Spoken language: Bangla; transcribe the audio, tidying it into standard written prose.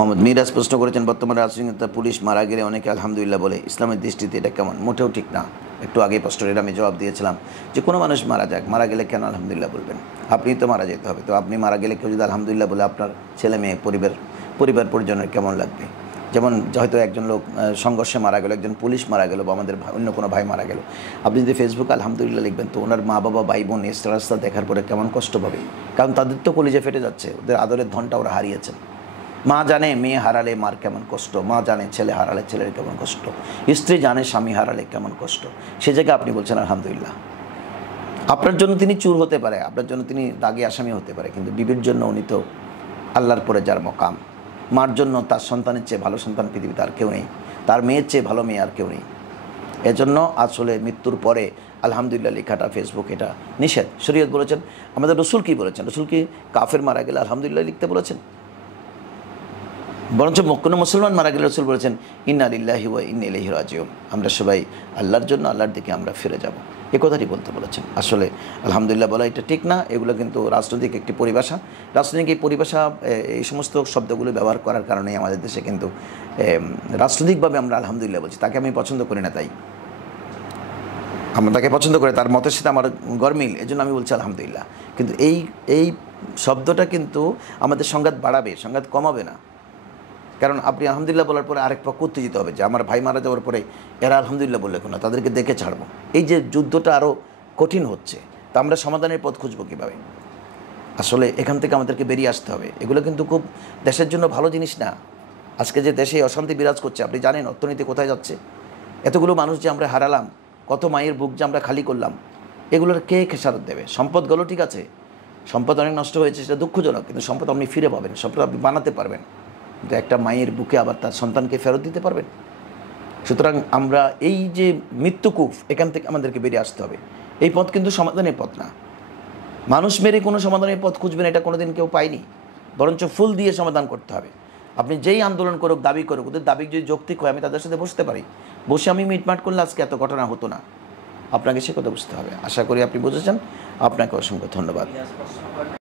মোহাম্মদ মিরাজ প্রশ্ন করেছেন, বর্তমানে রাজনীতিতে পুলিশ মারা গেলে অনেকে আলহামদুলিল্লাহ বলে, ইসলামের দৃষ্টিতে এটা কেমন? মোটেও ঠিক না। একটু আগে প্রশ্নের আমি জবাব দিয়েছিলাম যে কোনো মানুষ মারা যাক, মারা গেলে কেন আলহামদুলিল্লাহ বলবেন? আপনি তো মারা যেতে হবে, তো আপনি মারা গেলে কেউ যদি আলহামদুলিল্লাহ বলে আপনার ছেলে মেয়ে পরিবার পরিজনের কেমন লাগবে? যেমন হয়তো একজন লোক সংঘর্ষে মারা গেল, একজন পুলিশ মারা গেল, বা আমাদের অন্য কোনো ভাই মারা গেল, আপনি যদি ফেসবুকে আলহামদুলিল্লাহ লিখবেন, তো ওনার মা বাবা ভাই বোন রাস্তা দেখার পরে কেমন কষ্ট পাবে? কারণ তাদের তো কলিজে ফেটে যাচ্ছে, ওদের আদরের ধনটা ওরা হারিয়েছেন। মা জানে মেয়ে হারালে মার কেমন কষ্ট, মা জানে ছেলে হারালে ছেলের কেমন কষ্ট, স্ত্রী জানে স্বামী হারালে কেমন কষ্ট। সে জায়গায় আপনি বলছেন আলহামদুলিল্লাহ। আপনার জন্য তিনি চুর হতে পারে, আপনার জন্য তিনি দাগে আসামি হতে পারে, কিন্তু বিবির জন্য উনি তো আল্লাহর পরে যার মকাম। মার জন্য তার সন্তানের চেয়ে ভালো সন্তান পৃথিবীতে আর কেউ নেই, তার মেয়ের চেয়ে ভালো মেয়ে আর কেউ নেই। এজন্য আসলে মৃত্যুর পরে আলহামদুলিল্লাহ লেখাটা ফেসবুক এটা নিষেধ। শরীয়ত বলেছেন, আমাদের রসুল কী বলেছেন? রসুল কি কাফের মারা গেলে আলহামদুলিল্লাহ লিখতে বলেছেন? বরঞ্চ কোনো মুসলমান মারা গেলে রসুল বলেছেন ইন্না লিল্লাহি ওয়া ইন্না ইলাইহি রাজিউন, আমরা সবাই আল্লাহর জন্য, আল্লাহর দিকে আমরা ফিরে যাব, এ কথাটি বলতে বলেছেন। আসলে আলহামদুলিল্লাহ বলা এটা ঠিক না, এগুলো কিন্তু রাজনৈতিক একটি পরিভাষা। রাজনৈতিক এই পরিভাষা, এই সমস্ত শব্দগুলো ব্যবহার করার কারণেই আমাদের দেশে কিন্তু রাজনৈতিকভাবে আমরা আলহামদুলিল্লাহ বলছি। তাকে আমি পছন্দ করি না, তাই আমরা তাকে পছন্দ করে, তার মতের সাথে আমার গরমিল, এই জন্য আমি বলছি আলহামদুলিল্লাহ। কিন্তু এই শব্দটা কিন্তু আমাদের সংঘাত বাড়াবে, সংঘাত কমাবে না। কারণ আপনি আলহামদুলিল্লাহ বলার পরে আরেক পক্ষ উত্তেজিত হবে যে আমার ভাই মারা যাওয়ার পরে এরা আলহামদুলিল্লাহ বললে কেন, তাদেরকে দেখে ছাড়বো। এই যে যুদ্ধটা আরও কঠিন হচ্ছে, তা আমরা সমাধানের পথ খুঁজবো কীভাবে? আসলে এখান থেকে আমাদেরকে বেরিয়ে আসতে হবে। এগুলো কিন্তু খুব দেশের জন্য ভালো জিনিস না। আজকে যে দেশে অশান্তি বিরাজ করছে, আপনি জানেন অর্থনীতি কোথায় যাচ্ছে? এতগুলো মানুষ যে আমরা হারালাম, কত মায়ের বুক যে আমরা খালি করলাম, এগুলোর কে খেসারত দেবে? সম্পদগুলো ঠিক আছে, সম্পদ অনেক নষ্ট হয়েছে, সেটা দুঃখজনক, কিন্তু সম্পদ আপনি ফিরে পাবেন, সম্পদ আপনি বানাতে পারবেন, কিন্তু একটা মায়ের বুকে আবার তার সন্তানকে ফেরত দিতে পারবেন? সুতরাং আমরা এই যে মৃত্যুকূপ, এখান থেকে আমাদেরকে বেরিয়ে আসতে হবে। এই পথ কিন্তু সমাধানের পথ না। মানুষ মেরে কোনো সমাধানের পথ খুঁজবেন, এটা কোনো দিন কেউ পায়নি। বরঞ্চ ফুল দিয়ে সমাধান করতে হবে। আপনি যেই আন্দোলন করুক, দাবি করুক, ওদের দাবি যদি যৌক্তিক হয়, আমি তাদের সাথে বসতে পারি, বসে আমি মিটমাট করলে আজকে এত ঘটনা হতো না। আপনাকে সে কথা বুঝতে হবে। আশা করি আপনি বুঝেছেন। আপনাকে অসংখ্য ধন্যবাদ।